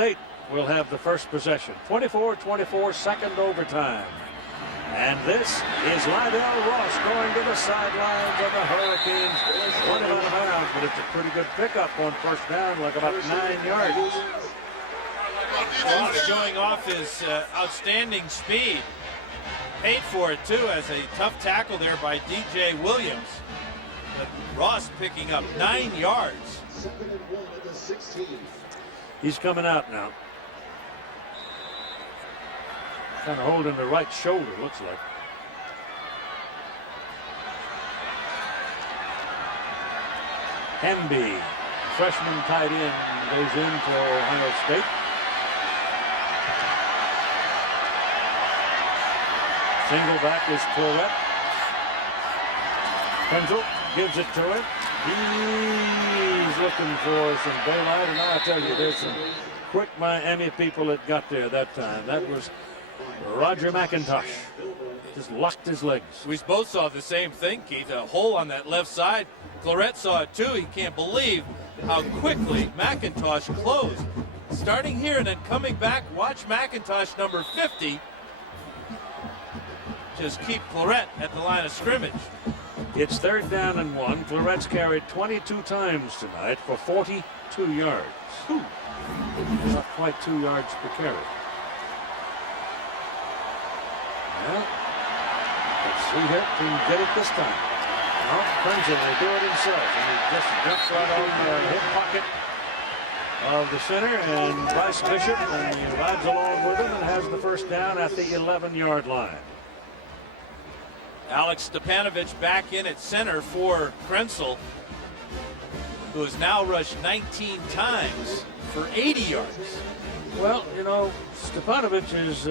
State will have the first possession. 24-24, second overtime. And this is Lydell Ross going to the sidelines of the Hurricanes. 1 out of bounds, but it's a pretty good pickup on first down, like about 9 yards. Ross showing off his outstanding speed. Paid for it, too, as a tough tackle there by DJ Williams. But Ross picking up 9 yards. He's coming out now. Kind of holding the right shoulder, looks like. Hemby, freshman tight end, goes in for Ohio State. Single back is Claret. Krenzel gives it to him. He's looking for some daylight, and I'll tell you, there's some quick Miami people that got there that time. That was Roger McIntosh. Just locked his legs. We both saw the same thing, Keith. A hole on that left side. Claret saw it too. He can't believe how quickly McIntosh closed. Starting here and then coming back. Watch McIntosh, number 50. Just keep Claret at the line of scrimmage. It's 3rd down and 1. Claret's carried 22 times tonight for 42 yards. Whew. Not quite 2 yards per carry. Well, let's see here if he can get it this time. No, Krenzel will do it himself. And he just jumps right on the hip pocket of the center and Bryce Bishop, and he rides along with him and has the first down at the 11-yard line. Alex Stepanovich back in at center for Krenzel, who has now rushed 19 times for 80 yards. Well, you know, Stepanovich is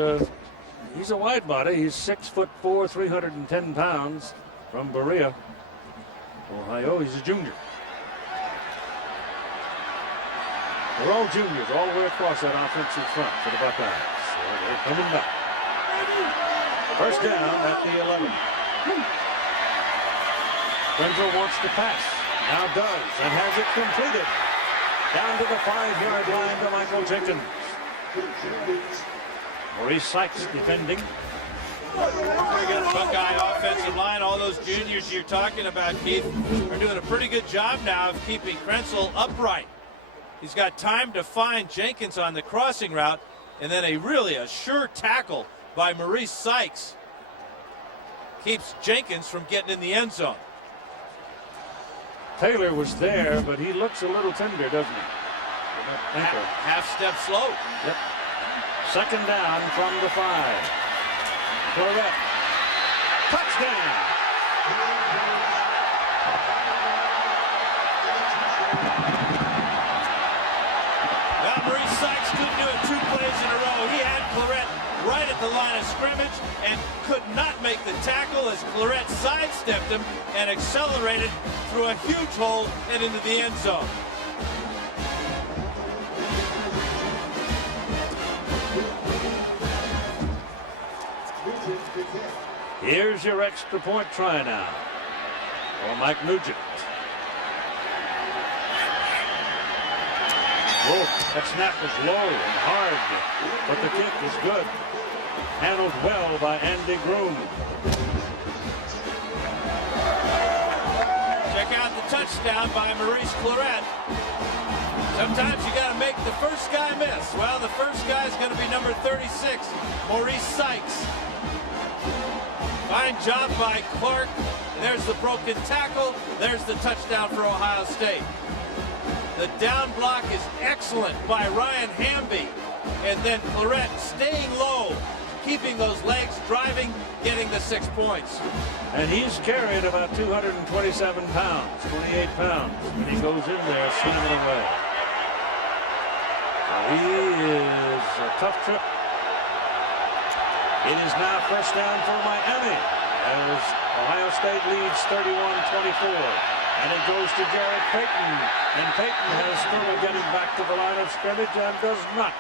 he's a wide body. He's 6'4", 310 pounds, from Berea, Ohio. He's a junior. They're all juniors all the way across that offensive front for the Buckeyes. So they're coming back. First down at the 11. Krenzel wants to pass. Now does, and has it completed. Down to the 5-yard line to Michael Jenkins. Maurice Sykes defending. We got a Buckeye offensive line. All those juniors you're talking about, Keith, are doing a pretty good job now of keeping Krenzel upright. He's got time to find Jenkins on the crossing route, and then a sure tackle by Maurice Sykes keeps Jenkins from getting in the end zone. Taylor was there, but he looks a little tender, doesn't he? Half step slow. Yep. Second down from the 5. Claret. Touchdown. Well, Maurice Sykes couldn't do it 2 plays in a row. He had Claret right at the line of scrimmage and could not make the tackle as Claret sidestepped him and accelerated through a huge hole and into the end zone. Here's your extra point try now for Mike Nugent. Oh, that snap was low and hard, but the kick is good. Handled well by Andy Groom. Check out the touchdown by Maurice Claret. Sometimes you got to make the first guy miss. Well, the first guy is going to be number 36, Maurice Sykes. Fine job by Clark. There's the broken tackle. There's the touchdown for Ohio State. The down block is excellent by Ryan Hamby. And then Claret staying low, keeping those legs driving, getting the 6 points. And he's carried about 227 pounds, 28 pounds, when he goes in there slamming away. So he is a tough trip. It is now first down for Miami as Ohio State leads 31-24. And it goes to Jared Payton. And Payton has trouble getting back to the line of scrimmage and does not.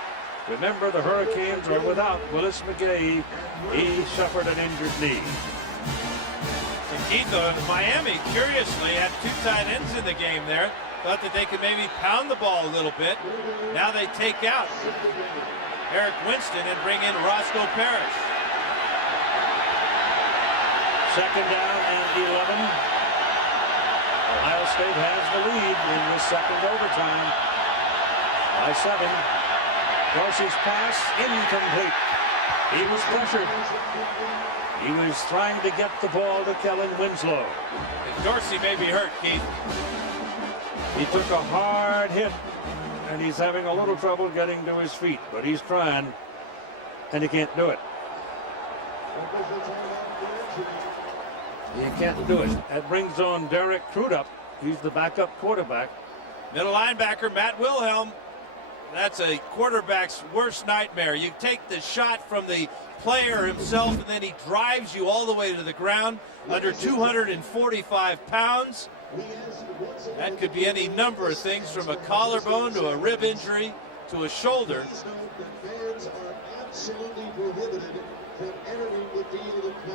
Remember, the Hurricanes are without Willis McGahee. He suffered an injured knee. And Keith, Miami, curiously, had 2 tight ends in the game there. Thought that they could maybe pound the ball a little bit. Now they take out Eric Winston and bring in Roscoe Parrish. Second down and 11. Ohio State has the lead in this second overtime by 7. Dorsey's pass incomplete. He was pressured. He was trying to get the ball to Kellen Winslow. And Dorsey may be hurt, Keith. He took a hard hit, and he's having a little trouble getting to his feet, but he's trying, and he can't do it. He can't do it. That brings on Derek Crudup. He's the backup quarterback. Middle linebacker Matt Wilhelm. That's a quarterback's worst nightmare. You take the shot from the player himself, and then he drives you all the way to the ground under 245 pounds. That could be any number of things, from a collarbone to a rib injury to a shoulder.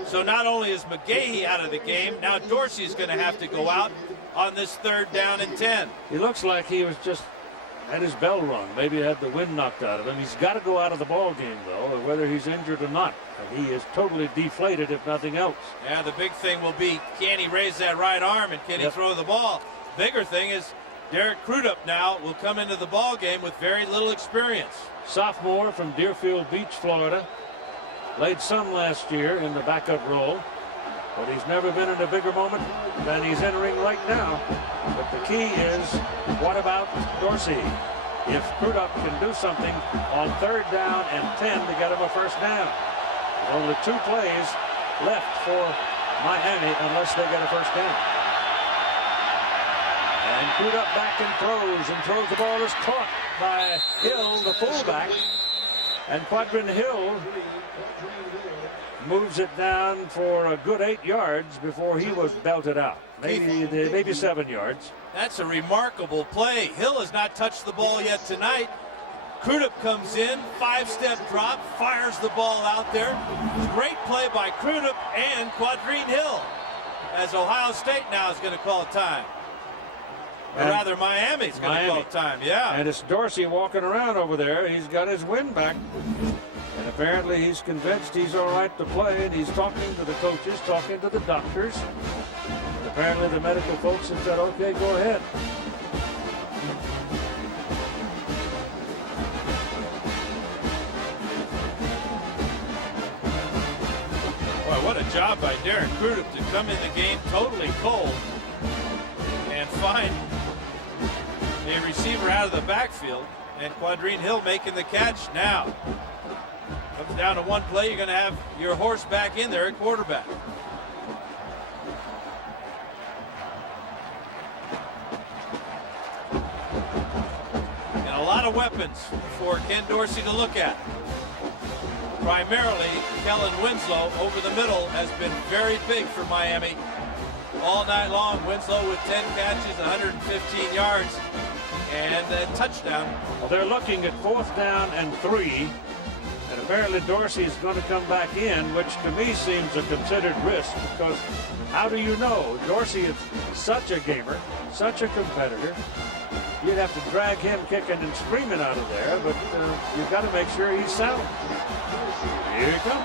So not only is McGahee out of the game, now Dorsey's going to have to go out on this 3rd down and 10. He looks like he was just had his bell rung. Maybe had the wind knocked out of him. He's got to go out of the ball game, though, whether he's injured or not. And he is totally deflated, if nothing else. Yeah, the big thing will be, can he raise that right arm and can he throw the ball? Bigger thing is Derek Crudup now will come into the ball game with very little experience. Sophomore from Deerfield Beach, Florida. Played some last year in the backup role, but he's never been in a bigger moment than he's entering right now. But the key is, what about Dorsey? If Crudup can do something on 3rd down and 10 to get him a 1st down. Only 2 plays left for Miami unless they get a 1st down. And Crudup back and throws the ball is caught by Hill, the fullback. And Quadrin Hill moves it down for a good 8 yards before he was belted out. Maybe 7 yards. That's a remarkable play. Hill has not touched the ball yet tonight. Crudup comes in, 5-step drop, fires the ball out there. Great play by Crudup and Quadrin Hill, as Ohio State now is going to call time. Or rather, Miami's going to call time, yeah. And it's Dorsey walking around over there. He's got his wind back. And apparently he's convinced he's all right to play, and he's talking to the coaches, talking to the doctors. And apparently the medical folks have said, okay, go ahead. Boy, what a job by Derek Crudup to come in the game totally cold and find a receiver out of the backfield, and Quadrin Hill making the catch now. Comes down to 1 play, you're going to have your horse back in there at quarterback. And a lot of weapons for Ken Dorsey to look at. Primarily, Kellen Winslow over the middle has been very big for Miami all night long. Winslow with 10 catches, 115 yards, and a touchdown. Well, they're looking at 4th down and 3. And apparently Dorsey is going to come back in, which to me seems a considered risk, because how do you know? Dorsey is such a gamer, such a competitor. You'd have to drag him kicking and screaming out of there, but you've got to make sure he's sound. Here he comes.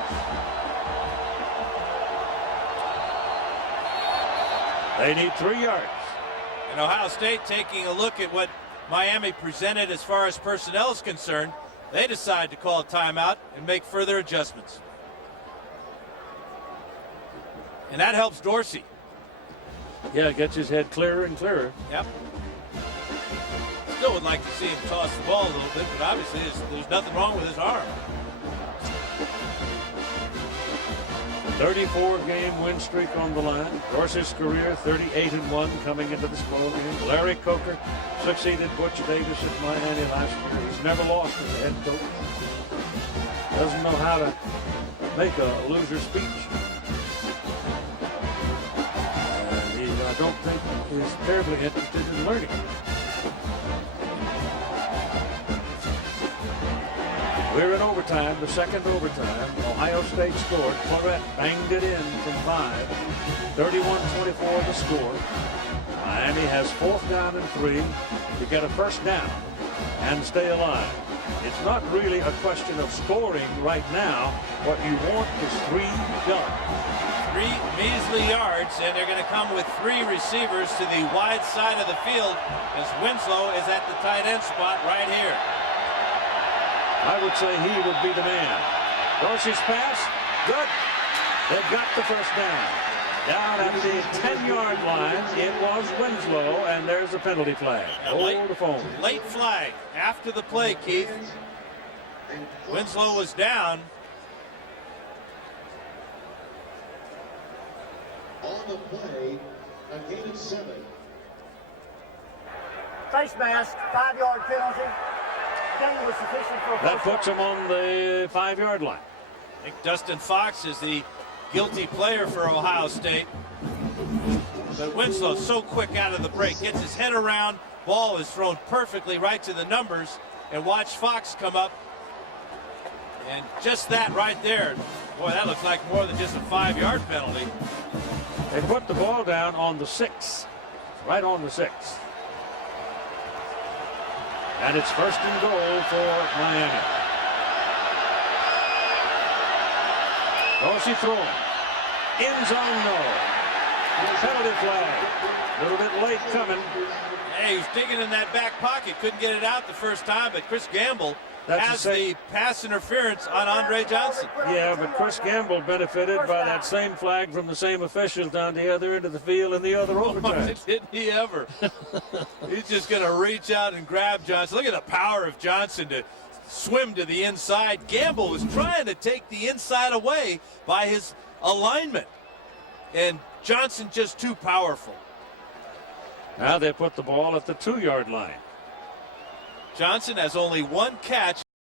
They need 3 yards. And Ohio State taking a look at what Miami presented as far as personnel is concerned. They decide to call a timeout and make further adjustments. And that helps Dorsey. Yeah, it gets his head clearer and clearer. Yep. Still would like to see him toss the ball a little bit, but obviously there's nothing wrong with his arm. 34-game win streak on the line. Dorsey's career 38-1 coming into this ball game. Larry Coker succeeded Butch Davis at Miami last year. He's never lost as a head coach. Doesn't know how to make a loser speech. And I don't think is terribly interested in learning. We're in overtime, the second overtime. Ohio State scored. Claret banged it in from 5. 31-24 the score. Miami has 4th down and 3 to get a first down and stay alive. It's not really a question of scoring right now. What you want is 3 yards. 3 measly yards, and they're going to come with 3 receivers to the wide side of the field as Winslow is at the tight end spot right here. I would say he would be the man. Dorsey's pass, good. They've got the first down. Down at the 10-yard line, it was Winslow, and there's a penalty flag. Hold the phone. Late flag after the play, Keith. Winslow was down. On the play, a gain of 7. Face mask, 5-yard penalty. Gain was sufficient for a That first puts down. him on the 5-yard line. I think Dustin Fox is the guilty player for Ohio State. But Winslow so quick out of the break, gets his head around, ball is thrown perfectly right to the numbers, and watch Fox come up. And just that right there, boy, that looks like more than just a 5-yard penalty. They put the ball down on the 6, right on the 6. And it's first and goal for Miami. Dorsey throwing. End zone, no. Penalty flag. A little bit late coming. Hey, he was digging in that back pocket. Couldn't get it out the first time, but Chris Gamble has the pass interference on Andre Johnson. Yeah, but Chris Gamble benefited by that same flag from the same officials down the other end of the field in the other overtime. Didn't he ever? He's just going to reach out and grab Johnson. Look at the power of Johnson to swim to the inside. Gamble was trying to take the inside away by his alignment. And Johnson just too powerful. Now they put the ball at the 2-yard line. Johnson has only 1 catch